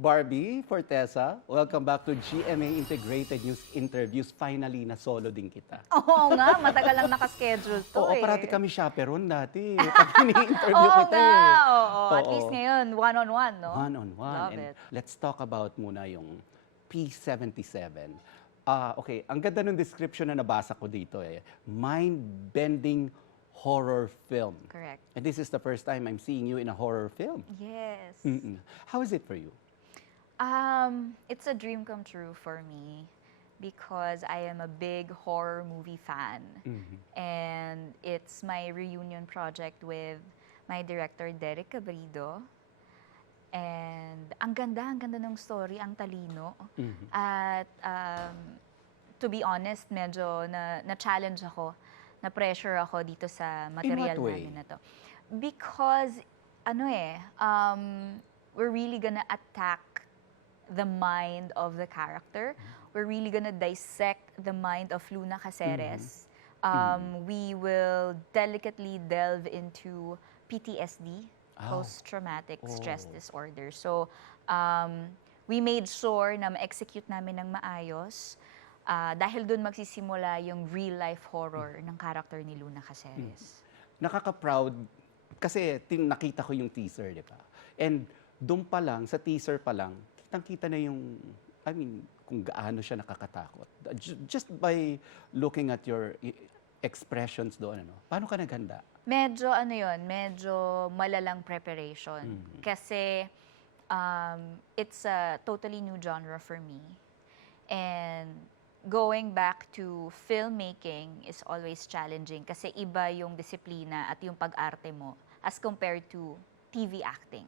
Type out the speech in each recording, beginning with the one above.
Barbie Fortesa, welcome back to GMA Integrated News Interviews. Finally, na solo din kita. Oo nga, matagal lang nakaschedule to Oo, eh. parati kami chaperon dati. Pag ini-interview Oo kita nga, eh. oo. At Oo. least ngayon, one-on-one, no? One-on-one. Love And it. let's talk about muna yung P77. Okay, ang ganda ng description na nabasa ko dito eh. Mind-bending horror film. Correct. And this is the first time I'm seeing you in a horror film. Yes. How is it for you? It's a dream come true for me because I am a big horror movie fan. And it's my reunion project with my director, Derek Cabrido. And ang ganda ng story, ang talino. At to be honest, medyo na-challenge ako, na-pressure ako dito sa material In what way? namin na to. Because, we're really gonna attack the mind of the character. We're really gonna dissect the mind of Luna Caceres. We will delicately delve into PTSD, post-traumatic stress disorder. So, we made sure na ma-execute namin ng maayos dahil doon magsisimula yung real-life horror ng character ni Luna Caceres. Nakaka-proud kasi nakita ko yung teaser, di ba? And doon pa lang, sa teaser pa lang, kitang-kita na yung, kung gaano siya nakakatakot. Just by looking at your expressions doon, paano ka naghanda? Medyo medyo malalang preparation. Kasi it's a totally new genre for me. And going back to filmmaking is always challenging kasi iba yung disiplina at yung pag-arte mo as compared to TV acting.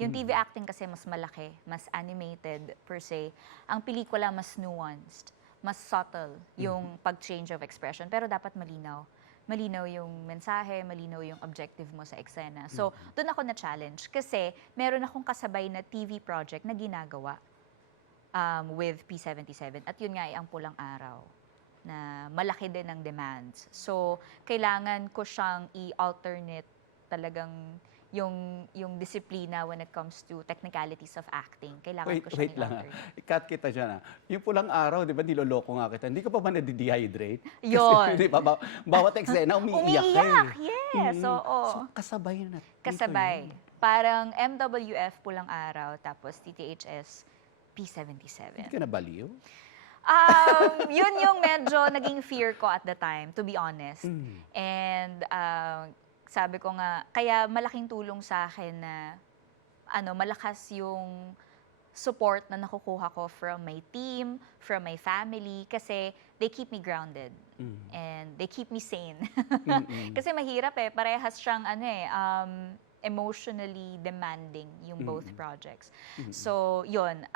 Yung TV acting kasi mas malaki, mas animated per se. Ang pelikula mas nuanced, mas subtle yung pag-change of expression. Pero dapat malinaw. Malinaw yung mensahe, malinaw yung objective mo sa eksena. So, doon ako na-challenge kasi meron akong kasabay na TV project na ginagawa with P77. At yun nga ay ang Pulang Araw na malaki din ang demands. So, kailangan ko siyang i-alternate talagang yung disiplina when it comes to technicalities of acting. Kailangan ko siyang Wait lang. i-alternate. Cut kita dyan. Yung Pulang Araw, di ba, niloloko nga kita. Hindi ka pa ba nade-dehydrate? Yun. Kasi, di ba, bawat eksena, umiiyak ka eh. Yes, oo. So, kasabay na dito Kasabay. yun. Parang MWF Pulang Araw, tapos TTHS P77. Hindi ka nabaliw? Yun yung medyo naging fear ko at the time, to be honest. And sabi ko nga, kaya malaking tulong sa akin na malakas yung support na nakukuha ko from my team, from my family, kasi they keep me grounded and they keep me sane. Kasi mahirap eh, parehas siyang emotionally demanding yung both projects. So, yun.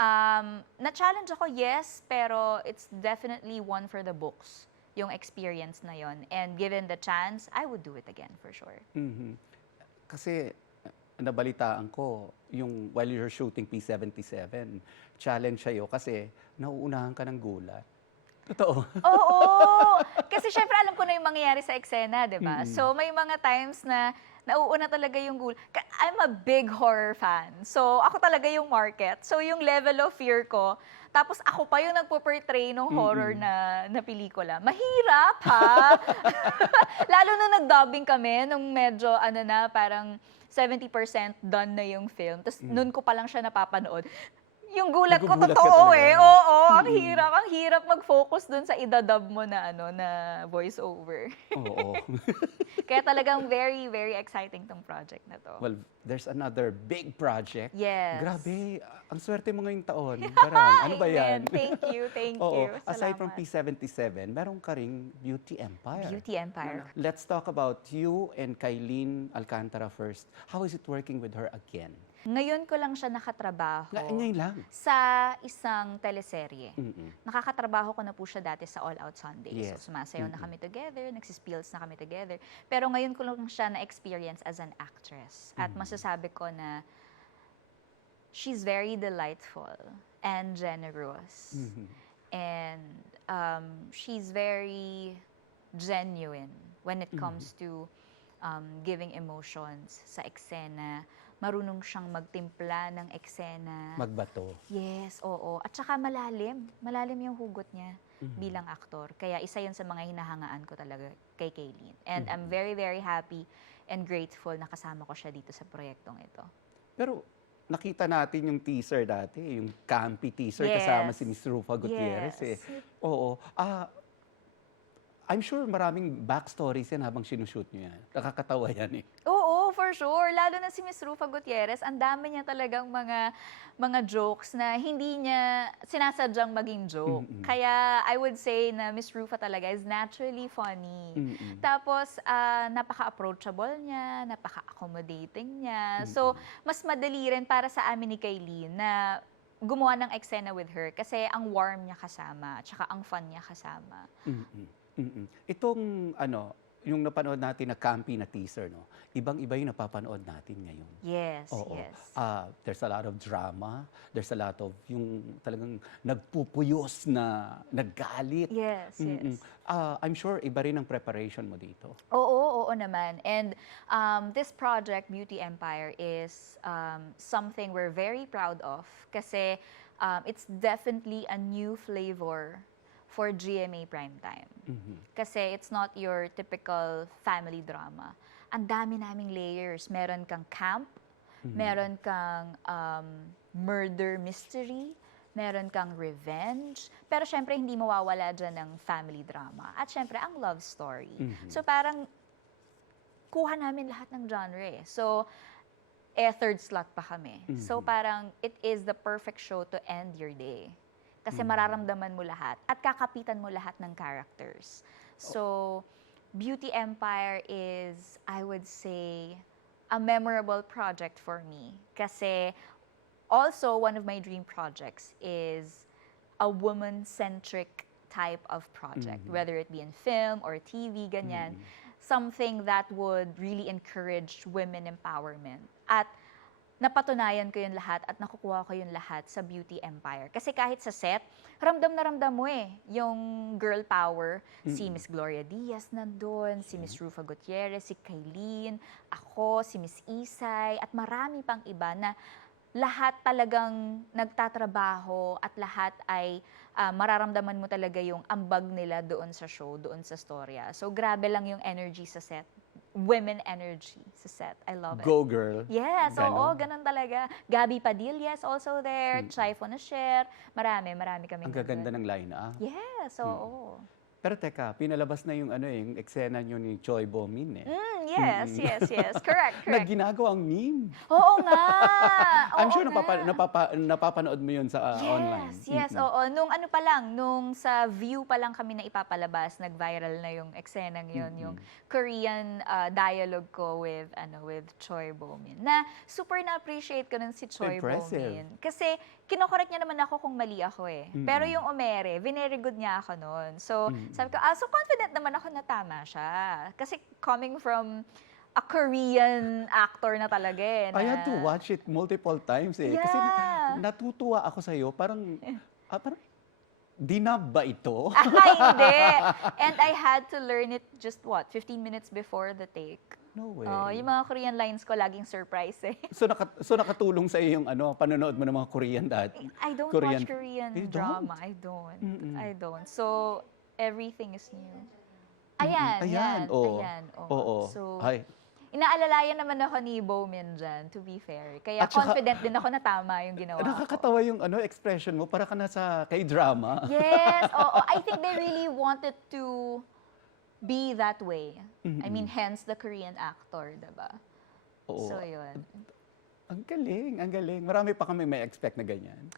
Na-challenge ako, yes, pero it's definitely one for the books, yung experience na yon. And given the chance, I would do it again for sure. Kasi, nabalitaan ko, yung while you're shooting P77, challenge sa'yo kasi nauunahan ka ng gulat. Totoo. Oo! Kasi syempre alam ko na yung mangyayari sa eksena, di ba? So may mga times na nauuna talaga yung gulat. I'm a big horror fan. So ako talaga yung market. So yung level of fear ko, tapos ako pa yung nagpo-portray ng horror na pelikula. Mahirap, ha? Lalo na nag-dubbing kami nung medyo, parang 70% done na yung film. Tapos nun ko pa lang siya napapanood. Yung gulat ko, Nagugulat ka totoo talaga. eh. Oo, ang hirap mag-focus dun sa idadub mo na voice over. Oo. Kaya talagang very, very exciting tong project na to. Well, there's another big project. Yes. Grabe, ang swerte mo ngayong taon. Parang, ano ba yan? Amen. Thank you. Oo. Aside from Salamat. P77, meron ka ring Beauty Empire. Beauty Empire. Let's talk about you and Kailin Alcantara first. How is it working with her again? Ngayon ko lang siya nakatrabaho Ngayon lang. sa isang teleserye. Nakakatrabaho ko na po siya dati sa All Out Sunday. Yes. So sumasayaw na kami together, nagsispills na kami together. Pero ngayon ko lang siya na-experience as an actress. At masasabi ko na she's very delightful and generous. And she's very genuine when it comes to giving emotions sa eksena. Marunong siyang magtimpla ng eksena. Magbato. Yes, oo. At saka malalim. Malalim yung hugot niya bilang aktor. Kaya isa yun sa mga hinahangaan ko talaga kay Kaylin. And I'm very, very happy and grateful na kasama ko siya dito sa proyektong ito. Pero nakita natin yung teaser dati, yung campy teaser Yes. kasama si Miss Rufa Gutierrez eh. Yes. Oo. I'm sure maraming backstories yan habang sinushoot nyo yan. Nakakatawa yan eh. Oo, for sure. Lalo na si Miss Rufa Gutierrez, ang dami niya talagang mga jokes na hindi niya sinasadyang maging joke. Kaya I would say na Miss Rufa talaga is naturally funny. Tapos, napaka-approachable niya, napaka-accommodating niya. So, mas madali rin para sa amin ni Kaylin na gumawa ng eksena with her kasi ang warm niya kasama, tsaka ang fun niya kasama. Itong yung napanood natin na campy na teaser, no? Ibang-iba yung napapanood natin ngayon. Yes, Oo. yes. There's a lot of drama. There's a lot of yung talagang nagpupuyos na naggalit. Yes, yes. I'm sure iba rin ang preparation mo dito. Oo naman. And this project, Beauty Empire, is something we're very proud of kasi it's definitely a new flavor for GMA Primetime. Kasi it's not your typical family drama. Ang dami naming layers. Meron kang camp, meron kang murder mystery, meron kang revenge, pero syempre hindi mawawala dyan ng family drama. At syempre ang love story. So parang kuha namin lahat ng genre eh. So, third slot pa kami. So parang it is the perfect show to end your day. Kasi mararamdaman mo lahat at kakapitan mo lahat ng characters. So, Beauty Empire is, I would say, a memorable project for me. Kasi also, one of my dream projects is a woman-centric type of project. Whether it be in film or TV, ganyan. Something that would really encourage women empowerment. At napatunayan ko yun lahat at nakukuha ko yun lahat sa Beauty Empire. Kasi kahit sa set, ramdam na ramdam mo eh, yung girl power. Si Miss Gloria Diaz nandun, si Miss Rufa Gutierrez, si Kaylin, ako, si Miss Isay, at marami pang iba na lahat talagang nagtatrabaho at lahat ay mararamdaman mo talaga yung ambag nila doon sa show, doon sa storya. So grabe lang yung energy sa set. Women energy sa set. I love it. Go girl. Yes, oo, Ganon. ganun talaga. Gabby Padilla is also there, Chai Fonacher, marami kaming Ang gaganda nandun. ng line-up. Yes, oo. Pero teka, pinalabas na yung yung eksena nyo ni Choi Bo-min eh. Yes. Correct. Na ginagawang meme. Oo nga. I'm Oo sure nga. napapanood mo yun sa online. Yes, oo. Nung ano pa lang, nung sa View pa lang kami na ipapalabas, nag-viral na yung eksenang yun, yung Korean dialogue ko with Choi Bo-min. Na super na-appreciate ko nun si Choi Impressive. Bo-min. Kasi kinokorek niya naman ako kung mali ako eh. Pero yung Omere, very good niya ako nun. So, sabi ko, so confident naman ako na tama siya. Kasi coming from a Korean actor na talaga eh. I had to watch it multiple times eh. Kasi Yeah. natutuwa ako sa'yo. Parang dinab ba ito? Hindi. And I had to learn it just 15 minutes before the take. No way. Yung mga Korean lines ko laging surprise eh. So nakatulong sa yung panonood mo ng mga Korean dati? I don't Korean- watch Korean You drama. don't? I don't. So, everything is new. Ayan. Oo. Oo. So, Ay, inaalalayan naman ako ni Bo-min dyan, to be fair. Kaya At saka- confident din ako na tama yung ginawa ko. nakakatawa yung expression mo. Para ka nasa K-drama. Yes, oo. I think they really wanted to be that way. I mean, hence the Korean actor, diba? Oo. So, yun. Ang galing, ang galing. Marami pa kami may expect na ganyan.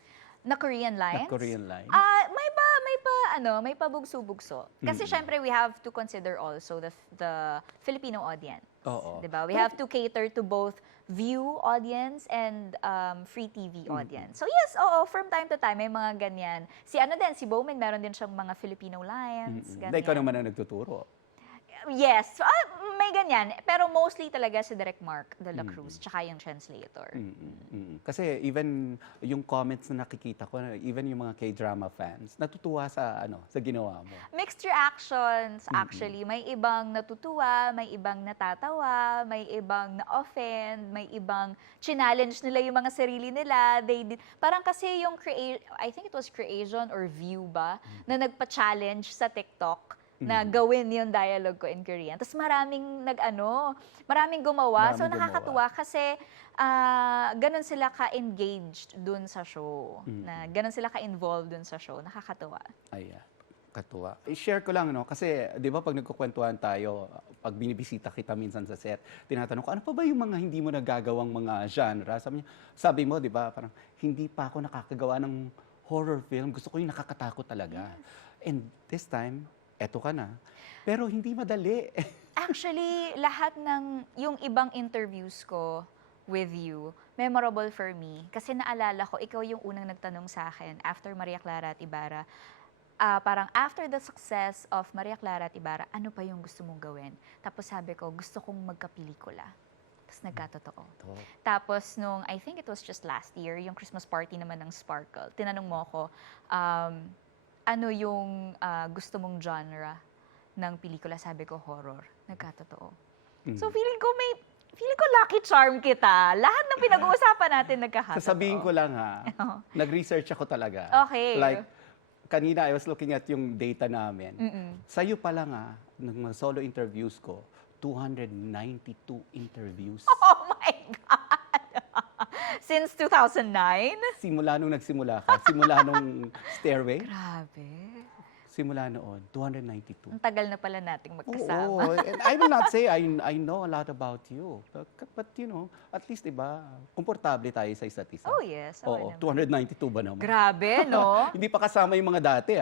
Na Korean lines? Na Korean line. May pabugso-bugso. Kasi syempre, we have to consider also the Filipino audience. Oo. Diba? We have to cater to both View audience and free TV audience. So yes, from time to time, may mga ganyan. Si Bo-min, meron din siyang mga Filipino lines. Ganyan. Ikaw naman ang nagtuturo. Yes. may ganyan. Pero mostly talaga si Direk Mark de la Cruz, tsaka yung translator. Kasi even yung comments na nakikita ko, even yung mga K-drama fans, natutuwa sa sa ginawa mo. Mixed reactions, actually. May ibang natutuwa, may ibang natatawa, may ibang na-offend, may ibang challenge nila yung mga sarili nila. Parang kasi yung I think it was Creation or View ba, na nagpa-challenge sa TikTok na gawin yung dialogue ko in Korean. Tapos maraming gumawa. So Maraming nakakatuwa kasi ganun sila ka-engaged dun sa show. Na ganun sila ka-involved dun sa show. Nakakatuwa. Ayan. Katuwa. I-share ko lang, kasi, di ba, pag nagkukwentuhan tayo, pag binibisita kita minsan sa set, tinatanong ko, ano pa ba yung mga hindi mo nagagawang mga genre? Sabi mo, di ba, parang, hindi pa ako nakakagawa ng horror film. Gusto ko yung nakakatakot talaga. And this time, eto ka na. Pero hindi madali. Actually, lahat ng yung ibang interviews ko with you, memorable for me. Kasi naalala ko, ikaw yung unang nagtanong sa akin after Maria Clara at Ibarra. Parang after the success of Maria Clara at Ibarra, ano pa yung gusto mong gawin? Tapos sabi ko, gusto kong magkapelikula. Tapos nagkatotoo. Tapos I think it was just last year, yung Christmas party naman ng Sparkle, tinanong mo ako, ano yung gusto mong genre ng pelikula? Sabi ko, horror. Nagkatotoo. So feeling ko lucky charm kita. Lahat ng pinag-uusapan natin nagkakatotoo. Sasabihin ko lang nag-research ako talaga. Okay. Like, kanina I was looking at yung data namin. Sa'yo pa lang ng mga solo interviews ko, 292 interviews. Oh my God! Since 2009? Simula nung nagsimula ka, simula nung Stairway, Grabe. simula noon, 292. Ang tagal na pala nating magkasama. Oo, and I will not say I know a lot about you. But at least, diba, komportable tayo sa isa't isa. Oh yes. Oo, naman. 292 ba naman? Grabe, no? Hindi pa kasama yung mga dati,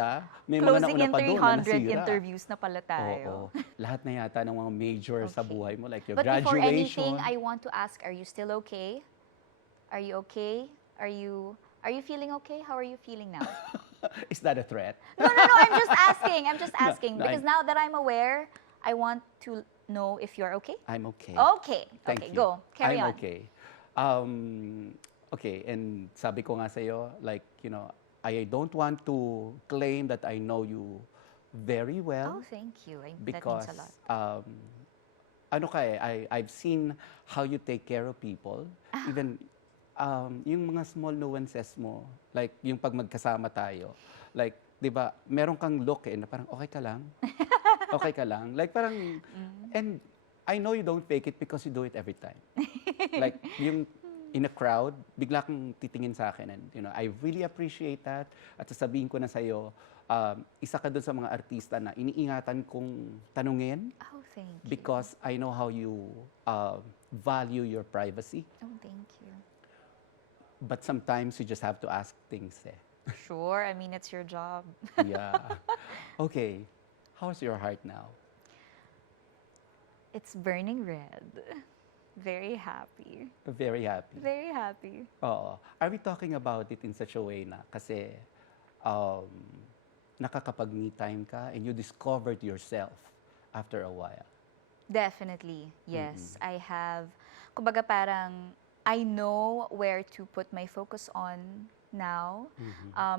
May Closing mga in nauna pa doon na 300 nasira. interviews na pala tayo. Oo. Lahat na yata ng mga major sa buhay mo, like your But before graduation. anything, I want to ask, are you still okay? Are you okay? Are you feeling okay? How are you feeling now? Is that a threat? No, I'm just asking. I'm just asking. No, Because now that I'm aware, I want to know if you're okay. I'm okay. Okay. Thank Okay, you. go. Carry I'm on. okay. Okay, and sabi ko nga sa'yo, like, I don't want to claim that I know you very well. Oh, thank you. Because, that means a lot. I've seen how you take care of people. Even, yung mga small nuances mo, like yung pag magkasama tayo, like, di ba, meron kang look na parang okay ka lang? Okay ka lang? Like parang, and I know you don't fake it because you do it every time. Like, yung in a crowd, bigla kang titingin sa akin and, I really appreciate that. At sasabihin ko na sa'yo, isa ka doon sa mga artista na iniingatan kong tanungin. Oh, thank you. Because I know how you value your privacy. Oh, thank you. But sometimes you just have to ask things. Sure. I mean, it's your job. Yeah. Okay. How's your heart now? It's burning red. Very happy. Very happy. Very happy. Oo. Are we talking about it in such a way na kasi nakakapag-me time ka and you discovered yourself after a while? Definitely, yes. I have, kumbaga parang, I know where to put my focus on now,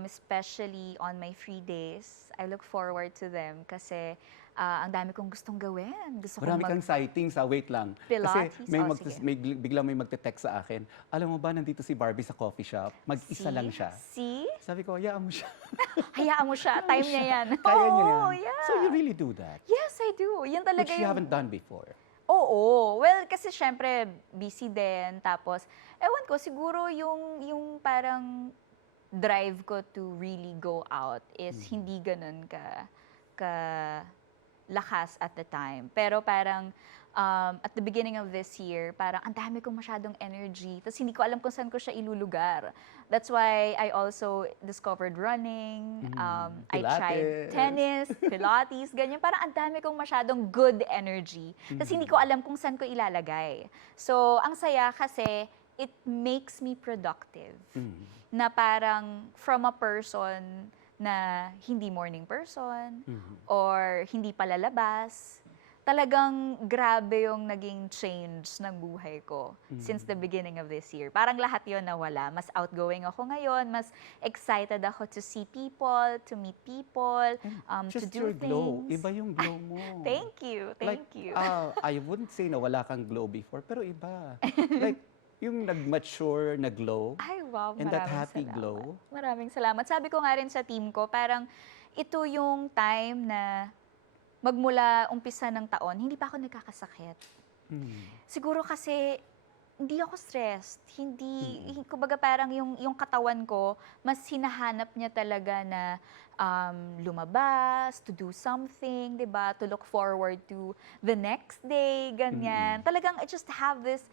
especially on my free days. I look forward to them kasi ang dami kong gustong gawin. Gusto Marami kong kang sightings, wait lang. Pilates? Kasi Sige. biglang may magte-text sa akin, alam mo ba, nandito si Barbie sa coffee shop, mag-isa lang siya. See? Sabi ko, hayaan mo siya. Hayaan mo siya. Time niya yan. Kaya niya Oo, yan. yeah. So you really do that? Yes, I do. Yan talaga Which you haven't done before. Oo. Well, kasi syempre, busy din. Tapos, ewan ko, siguro yung parang drive ko to really go out is hindi ganun ka lakas at the time. Pero parang, at the beginning of this year, parang ang dami kong masyadong energy. Tapos hindi ko alam kung saan ko siya ilulugar. That's why I also discovered running. I tried tennis, Pilates, ganyan. Parang ang dami kong masyadong good energy. Tapos hindi ko alam kung saan ko ilalagay. So, ang saya kasi it makes me productive. Na parang from a person na hindi morning person or hindi palalabas, talagang grabe yung naging change ng buhay ko since the beginning of this year. Parang lahat yon nawala. Mas outgoing ako ngayon, mas excited ako to see people, to meet people, to Just do your glow. things. Iba yung glow mo. Thank you, thank you. I wouldn't say na wala kang glow before, pero iba. Like, yung nag-mature na glow, Ay, wow, and that maraming happy salamat. glow. Maraming salamat. Sabi ko nga rin sa team ko, parang ito yung time na magmula umpisa ng taon, hindi pa ako nagkakasakit. Siguro kasi hindi ako stressed. Kumbaga parang yung katawan ko, mas hinahanap niya talaga na lumabas, to do something, 'di ba? To look forward to the next day, ganyan. Talagang I just have this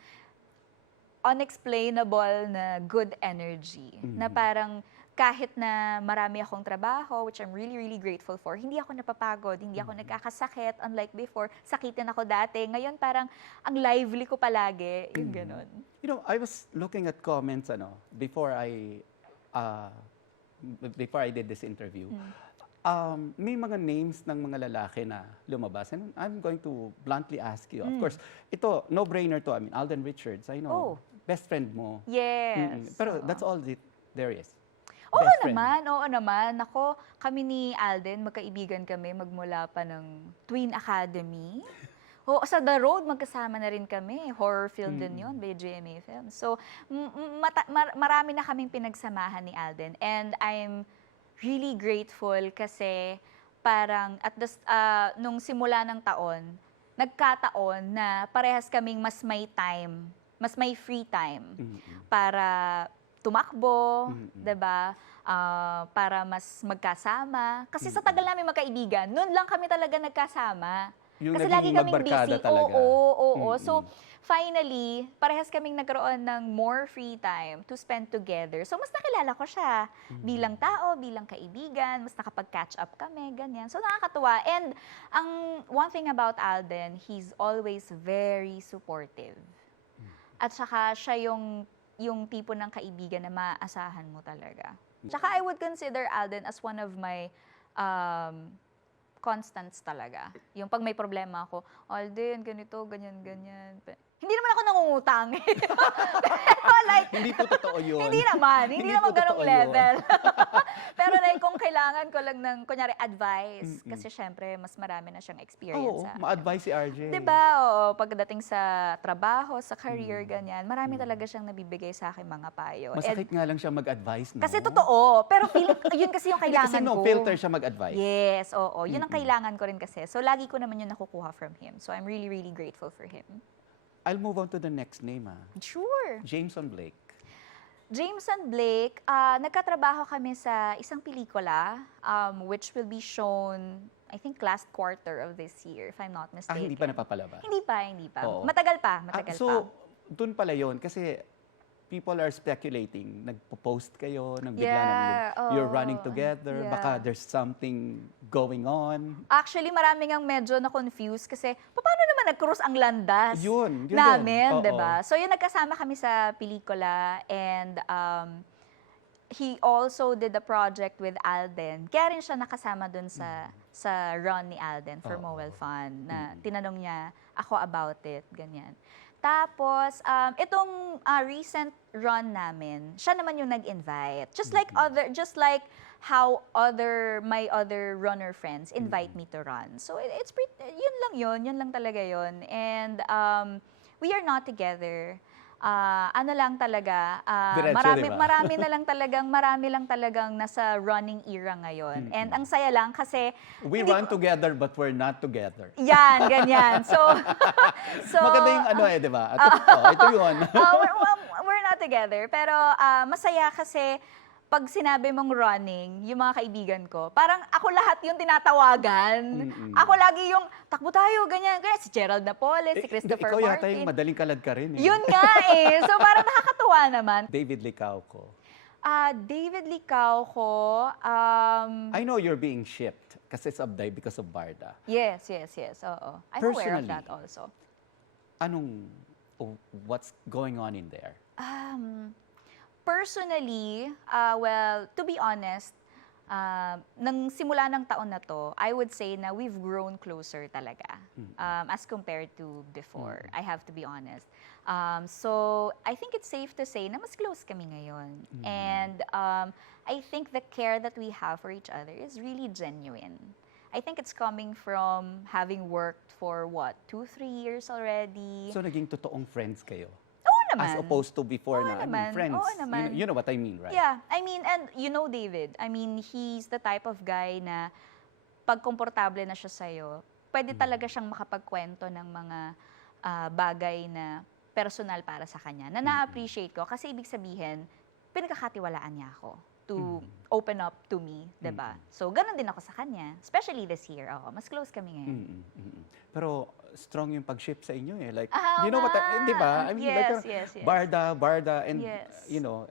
unexplainable na good energy na parang kahit na marami akong trabaho, which I'm really, really grateful for, hindi ako napapagod, hindi ako nagkakasakit, unlike before, sakitin ako dati. Ngayon parang ang lively ko palagi, yung ganon. You know, I was looking at comments before I did this interview. May mga names ng mga lalaki na lumabas. And I'm going to bluntly ask you. Of course, ito, no-brainer to. I mean, Alden Richards, I know. Best friend mo. Yes. Pero that's all there is. Oo Best friend. naman, oo naman. Ako, kami ni Alden, magkaibigan kami magmula pa ng Twin Academy. Oo, sa The Road, magkasama na rin kami. Horror film din yun, by GMA Films. So, marami na kaming pinagsamahan ni Alden. And I'm really grateful kasi parang nung simula ng taon, nagkataon na parehas kaming mas may free time para tumakbo, 'di ba? Para mas magkasama. Kasi sa tagal namin magkaibigan, noon lang kami talaga nagkasama. Yung Kasi naging lagi kaming magbarkada busy. talaga. Oo. So, finally, parehas kaming nagkaroon ng more free time to spend together. So, mas nakilala ko siya bilang tao, bilang kaibigan, mas nakapag-catch up kami, ganyan. So, nakakatuwa. And ang one thing about Alden, he's always very supportive. At saka siya yung tipo ng kaibigan na maaasahan mo talaga. Tsaka I would consider Alden as one of my constants talaga. Yung pag may problema ako, Alden, ganito, ganyan. Hindi naman ako nangungutang. Pero like, Hindi po totoo yun. hindi naman po ganong totoo yun. level. Pero like, kung kailangan ko lang ng, kunyari, advice, kasi syempre, mas marami na siyang experience. Oo, ma-advise si RJ. Diba? Oo, pagdating sa trabaho, sa career, ganyan, marami talaga siyang nabibigay sa akin mga payo. Masakit nga lang siya mag-advise, no? Kasi totoo, pero feeling, yun kasi yung Hindi, kailangan kasi no ko. filter siya mag-advise. Yes, oo. Yun ang kailangan ko rin kasi. So, lagi ko naman yun nakukuha from him. So, I'm really, really grateful for him. I'll move on to the next name, Sure. Jameson Blake. Jameson Blake, nagkatrabaho kami sa isang pelikula, which will be shown, I think, last quarter of this year, if I'm not mistaken. Hindi pa napapalabas? Hindi pa. Oo. Matagal pa. So, dun pala yun. Kasi people are speculating. Nagpo-post kayo, nang bigla Yeah, you're oo. running together. Yeah. Baka there's something going on. Actually, marami ngang medyo na-confuse kasi paano naman nag-cross ang landas Yun namin, din. Oo. 'di ba? So, yun nagkasama kami sa pelikula and he also did a project with Alden. Kaya rin siya nakasama dun sa run ni Alden for Mowel Fun na tinanong niya ako about it, ganyan. Tapos, itong recent run namin, siya naman yung nag-invite. Just like how my other runner friends invite me to run. So, it's pretty, yun lang talaga yun. And we are not together. Ano lang talaga, Diretso, diba? marami lang talagang nasa running era ngayon. And ang saya lang kasi We run together but we're not together. yan, ganyan. So, Maganda yung di ba? Ito yun. we're not together. Pero masaya kasi pag sinabi mong running, yung mga kaibigan ko, parang ako lahat yung tinatawagan. Ako lagi yung, takbo tayo, ganyan. Si Gerald Napoles, si Christopher Ikaw Martin. yata yung madaling kalad ka rin. Yun nga eh. So parang nakakatuwa naman. David Licauco. David Licauco, I know you're being shipped kasi subday because of Barda. yes, oo. I'm aware of Personally. that also. What's going on in there? Personally, well, to be honest, nang simula ng taon na to, I would say na we've grown closer talaga as compared to before. I have to be honest. So, I think it's safe to say na mas close kami ngayon. And I think the care that we have for each other is really genuine. I think it's coming from having worked for 2-3 years already. So, naging totoong friends kayo? naman. As opposed to before Oo na, I mean, naman. friends. Oo naman. You know what I mean, right? Yeah, I mean, and you know David, I mean, he's the type of guy na pag komportable na siya sa'yo, pwede talaga siyang makapagkwento ng mga bagay na personal para sa kanya, na na-appreciate ko. Kasi ibig sabihin, pinagkakatiwalaan niya ako to open up to me, diba? So, ganun din ako sa kanya. Especially this year, mas close kami ngayon. Pero strong yung pag-ship sa inyo eh. Like, Ah, you know what, nga. di ba? I mean, Yes, like, parang yes, yes. Barda, and, Yes. you know,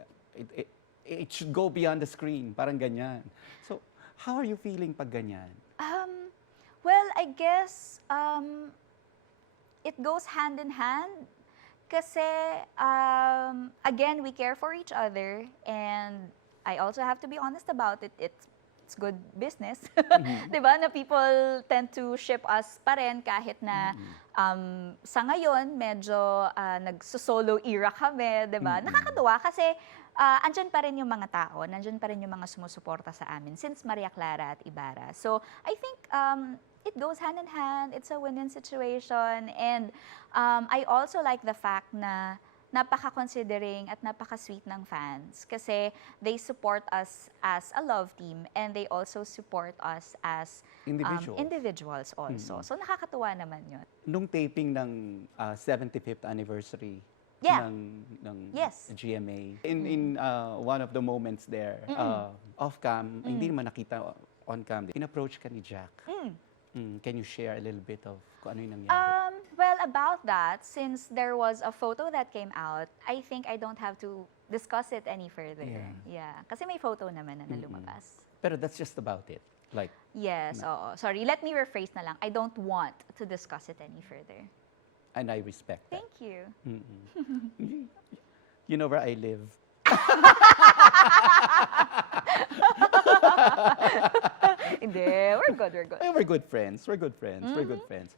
it should go beyond the screen. Parang ganyan. So, how are you feeling pag ganyan? Well, I guess it goes hand in hand. Kasi, again, we care for each other. And I also have to be honest about it. It's good business. Diba? Na people tend to ship us pa rin kahit na sa ngayon, medyo nagso-solo era kami. Diba? Nakakatuwa kasi andyan pa rin yung mga tao, nandyan pa rin yung mga sumusuporta sa amin since Maria Clara at Ibarra. So, I think it goes hand in hand. It's a win-win situation. And I also like the fact na napaka-considering at napaka-sweet ng fans kasi they support us as a love team and they also support us as individuals also. So, nakakatuwa naman yun. Nung taping ng 75th anniversary Yeah. ng Yes. GMA, in one of the moments there, off-cam, hindi naman nakita on-cam, in-approach ka ni Jack. Can you share a little bit of kung ano yung nangyari? Well, about that, since there was a photo that came out, I think I don't have to discuss it any further. Yeah. Kasi may photo naman na lumabas. Pero that's just about it. Like, Yes, oo. Sorry, let me rephrase na lang. I don't want to discuss it any further. and I respect that. Thank you. You know where I live. Hindi, we're good. We're good friends. We're good friends.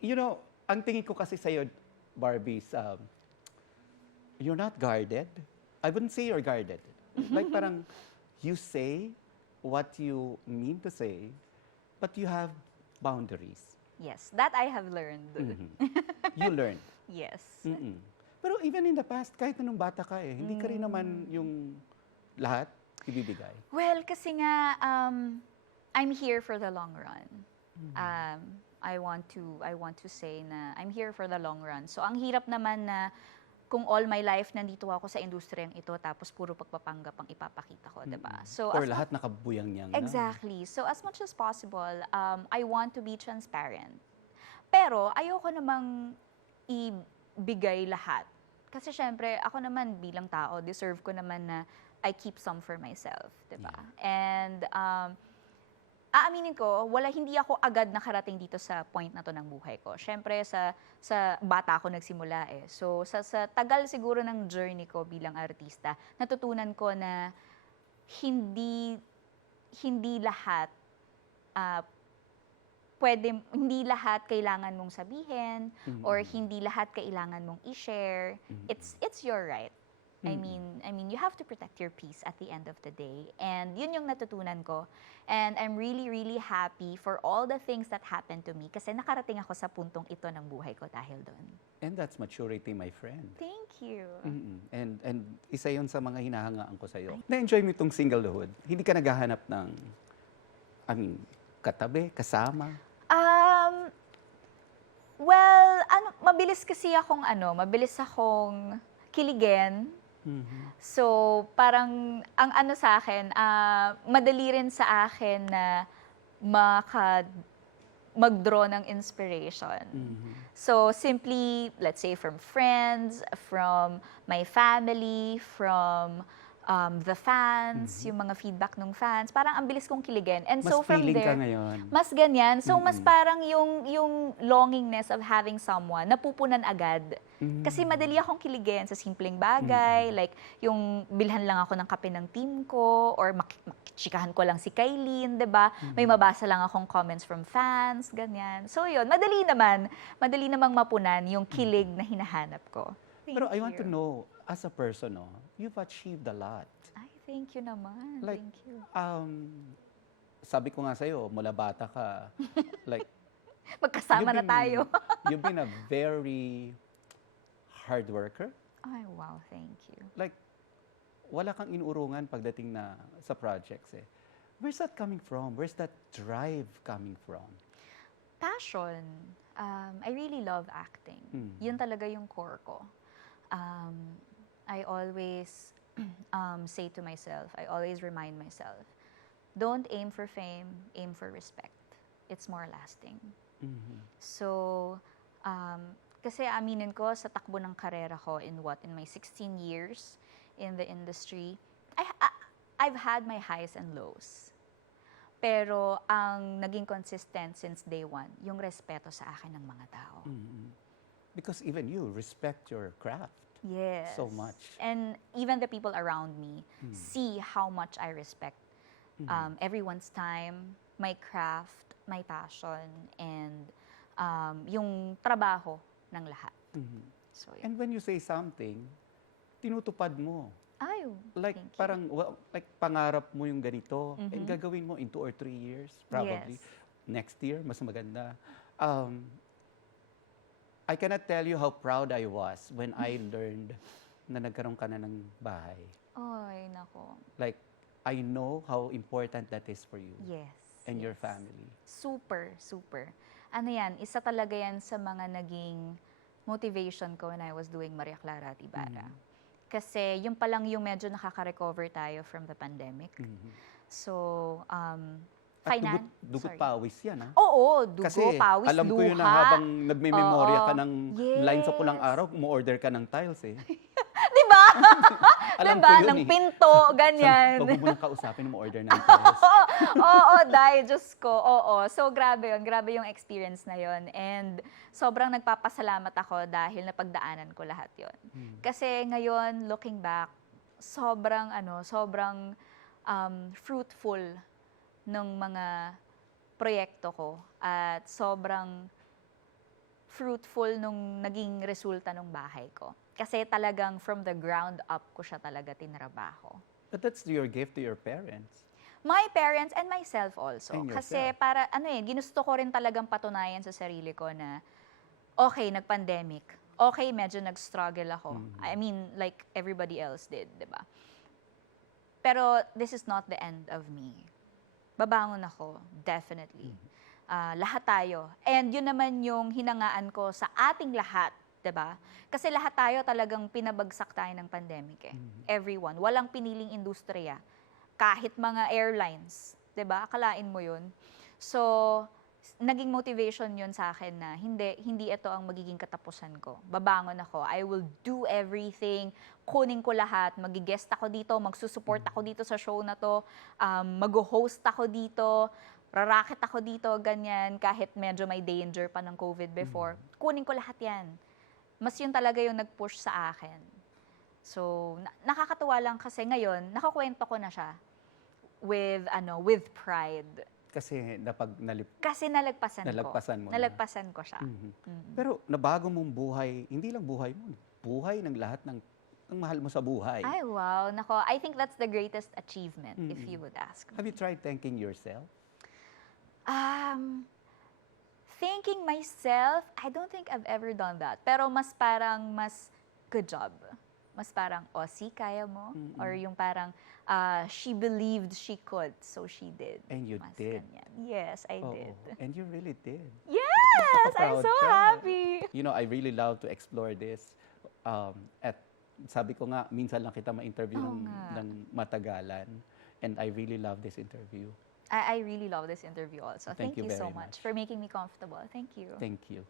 You know, ang tingin ko kasi sa'yo, Barbies, you're not guarded. I wouldn't say you're guarded. Like parang you say what you mean to say, but you have boundaries. Yes, that I have learned. You learn. Yes. Pero even in the past, kahit anong bata ka eh, hindi ka rin naman yung lahat ibibigay. Well, kasi nga, I'm here for the long run. I want to say na I'm here for the long run. So, ang hirap naman na kung all my life nandito ako sa industriyang ito, tapos puro pagpapanggap ang ipapakita ko, diba? So, Or lahat nakabuyang niyang na. Exactly. So, as much as possible, I want to be transparent. Pero, ayoko namang ibigay lahat. Kasi syempre, ako naman bilang tao, deserve ko naman na I keep some for myself, diba? And, aaminin ko, hindi ako agad nakarating dito sa point na to ng buhay ko. Syempre, sa bata ako nagsimula eh. So, sa tagal siguro ng journey ko bilang artista, natutunan ko na hindi lahat hindi lahat kailangan mong sabihin or hindi lahat kailangan mong i-share. It's your right. I mean, you have to protect your peace at the end of the day. And yun yung natutunan ko. And I'm really, really happy for all the things that happened to me kasi nakarating ako sa puntong ito ng buhay ko dahil doon. And that's maturity, my friend. Thank you. And isa yun sa mga hinahangaan ko sa'yo. Na-enjoy mo itong singlehood. Hindi ka naghahanap ng, katabi, kasama. Well, mabilis akong kiligin. So, parang, ang sa akin, madali rin sa akin na mag-draw ng inspiration. So, simply, let's say, from friends, from my family, from the fans, yung mga feedback ng fans, parang ang bilis kong kiligin. And Mas so from feeling there, ka ngayon. mas ganyan. So mas parang yung longingness of having someone napupunan agad. Kasi madali akong kiligin sa simpleng bagay, like yung bilhan lang ako ng kape ng team ko or chikahan ko lang si Kailin, 'di ba? May mabasa lang akong comments from fans, ganyan. So yun, madali namang mapunan yung kilig na hinahanap ko. Pero I Thank want to you. know, as a person, no, you've achieved a lot. Ay, thank you naman. Like, Thank you. Sabi ko nga sa'yo, mula bata ka, like, Magkasama na tayo. you've been a very hard worker. Ay, wow, thank you. Like, wala kang inuurungan pagdating na sa projects eh. Where's that coming from? Where's that drive coming from? Passion. I really love acting. Yun talaga yung core ko. I always say to myself, I always remind myself, don't aim for fame, aim for respect. It's more lasting. So, kasi aminin ko, sa takbo ng karera ko in my 16 years in the industry, I've had my highs and lows. Pero ang naging consistent since day one, yung respeto sa akin ng mga tao. Because even you respect your craft Yes. so much. And even the people around me see how much I respect everyone's time, my craft, my passion, and yung trabaho ng lahat. So, yun. And when you say something, tinutupad mo. Ay, Like thank you. parang like pangarap mo yung ganito and gagawin mo in 2 or 3 years probably. Yes. Next year mas maganda. I cannot tell you how proud I was when I learned na nagkaroon ka na ng bahay. Ay, nako. Like I know how important that is for you Yes. and your yes. family. Super, super. Ano yan, isa talaga yan sa mga naging motivation ko when I was doing Maria Clara at Ibarra. Kasi yung palang yung medyo nakaka-recover tayo from the pandemic. So, At dugot sorry. pawis yan, ha? Oo, dugo, Kasi pawis, alam ko yun na luha. habang nagme-memorya ka Oo. ng lines sa Yes. pulang araw, mo-order ka ng tiles eh. Di ba? Alam diba? ko yun Ng eh. pinto, ganyan. Pag mo nang kausapin, mo-order ng tiles. Oo, dahil, Diyos ko, oo. So, grabe yun. Grabe yung experience na yun. And sobrang nagpapasalamat ako dahil napagdaanan ko lahat yun. Kasi ngayon, looking back, sobrang fruitful ng mga proyekto ko at sobrang fruitful nung naging resulta ng bahay ko. Kasi talagang from the ground up ko siya talaga tinrabaho. But that's your gift to your parents. My parents and myself also. And Kasi yourself. ginusto ko rin talagang patunayan sa sarili ko na okay, nag-pandemic. Okay, medyo nag-struggle ako. I mean, like everybody else did, di ba? Pero this is not the end of me. Babangon ako, definitely. Lahat tayo. And yun naman yung hinangaan ko sa ating lahat, 'di ba? Kasi lahat tayo talagang pinabagsak tayo ng pandemic eh. Everyone, walang piniling industriya. Kahit mga airlines, 'di ba? Akalain mo 'yun. So, naging motivation 'yun sa akin na hindi ito ang magiging katapusan ko. Babangon ako. I will do everything. Kunin ko lahat. Magi-guest ako dito, magsusupport ako dito sa show na 'to. Mag-host ako dito. Rarakit ako dito, ganyan, kahit medyo may danger pa ng COVID before. Kunin ko lahat yan. Mas yun talaga yung nag-push sa akin. So, nakakatuwa lang kasi ngayon, nakakwento ko na siya with pride. Kasi Kasi nalagpasan Nalagpasan mo ko. na. Nalagpasan ko siya. Pero nabago mong buhay, hindi lang buhay mo, buhay ng lahat ng mahal mo sa buhay. Ay, wow. Nako, I think that's the greatest achievement, if you would ask me. Have you tried thanking yourself? Thanking myself, I don't think I've ever done that. Pero mas good job. Mas parang, see, kaya mo. Or yung parang, she believed she could, so she did. And you Mas did. ganyan. Yes, I Oo. did. And you really did. Yes! I'm Proud so ka. happy! You know, I really love to explore this. At sabi ko nga, minsan lang kita ma-interview Oo nga. ng matagalan. And I really love this interview. I really love this interview also. Thank you so very much much. for making me comfortable. Thank you. Thank you.